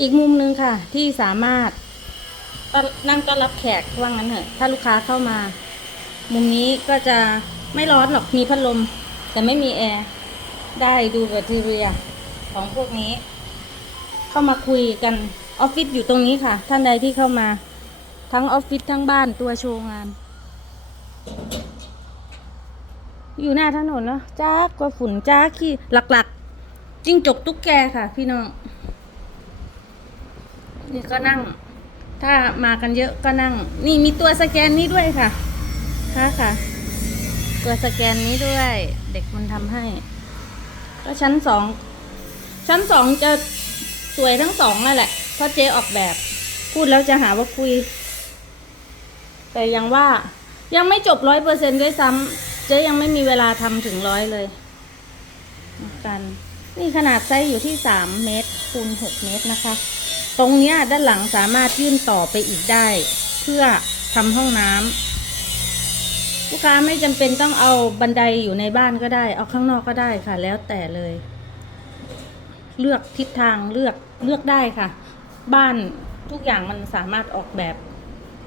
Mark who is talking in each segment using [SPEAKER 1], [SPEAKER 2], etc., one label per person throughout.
[SPEAKER 1] อีกมุมหนึ่งค่ะ ที่สามารถนนั่งต้อนรับแขกว่างั้นเถอะ ถ้าลูกค้าเข้ามา มุมนี้ก็จะไม่ร้อนหรอกมีพัดลม แต่ไม่มีแอร์ได้ดูแบคทีเรียของพวกนี้ เข้ามาคุยกันออฟฟิศอยู่ตรงนี้ค่ะ ท่านใดที่เข้ามา ทั้งออฟฟิศทั้งบ้านตัวโชว์งาน อยู่หน้าถนนเนาะจ้ากว่าฝุ่นจ้าขี้หลักๆ จิ้งจกตุ๊กแกค่ะ พี่น้อง นี่ก็นั่ง ถ้ามากันเยอะก็นั่ง นี่มีตัวสแกนนี้ด้วยค่ะ ค่ะค่ะ ตัวสแกนนี้ด้วย เด็กมันทำให้ ก็ชั้นสอง ชั้นสองจะสวยทั้งสองนั่นแหละ เพราะเจ๊ออกแบบ พูดแล้วจะหาว่าคุย แต่ยังว่ายังไม่จบร้อยเปอร์เซ็นต์ด้วยซ้ำ เจ๊ยังไม่มีเวลาทำถึงร้อยเลยกัน นี่ขนาดไซส์อยู่ที่สามเมตรคูณหกเมตรนะคะ ตรงเนี้ยด้านหลังสามารถยื่นต่อไปอีกได้ เพื่อทำห้องน้ำลูกค้าไม่จำเป็นต้องเอาบันไดอยู่ในบ้านก็ได้ เอาข้างนอกก็ได้ค่ะ แล้วแต่เลย เลือกทิศทางเลือกเลือกได้ค่ะ บ้านทุกอย่างมันสามารถออกแบบ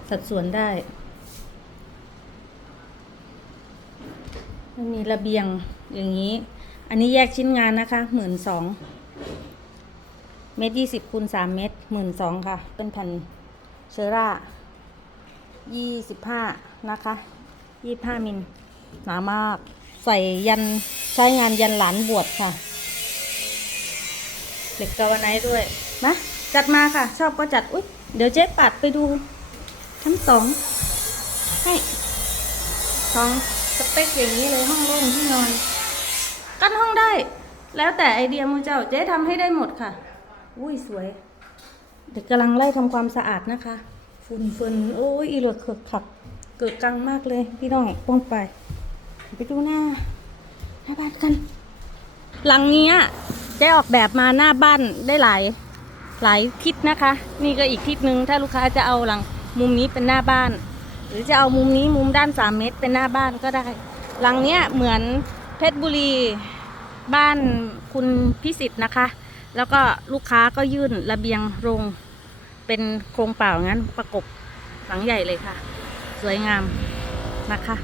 [SPEAKER 1] สัดส่วนได้ มันมีระเบียงอย่างนี้ อันนี้แยกชิ้นงานนะคะหมื่นสองเมตรยี่สิบคูณสามเมตรหมื่นสองค่ะ เป็นแผ่นเชอร่ายี่สิบห้านะคะยี่ห้ามิลหนามาก ใส่ยันใช้งานยันหลานบวชค่ะ เหล็กกาวไนด้วยนะจัดมาค่ะ ชอบก็จัด อุ๊ย เดี๋ยวเจ๊ปัดไปดูชั้นสองให้สอง สเปคอย่างนี้เลยห้องโล่งที่นอน กั้นห้องได้ แล้วแต่ไอเดียมูเจ้าเจ๊ทำให้ได้หมดค่ะ อุ้ยสวย เด็กกำลังไล่ทำความสะอาดนะคะ ฝุ่นฝุ่นโอ้ยอีเหลือกเขือกขับ เกิดกังมากเลย พี่น้องป้องไป ไปดูหน้าหน้าบ้านกัน หลังเนี้ยเจ๊ออกแบบมาหน้าบ้านได้หลายหลายทิศนะคะ นี่ก็อีกทิศหนึ่งถ้าลูกค้าจะเอาหลังมุมนี้เป็นหน้าบ้าน หรือจะเอามุมนี้มุมด้านสามเมตรเป็นหน้าบ้านก็ได้ หลังเนี้ยเหมือนเพชรบุรีบ้านคุณพิสิทธิ์นะคะ แล้วก็ลูกค้าก็ยื่นระเบียงโรงเป็นโครงเปล่างั้นประกบหลังใหญ่เลยค่ะ สวยงามนะคะ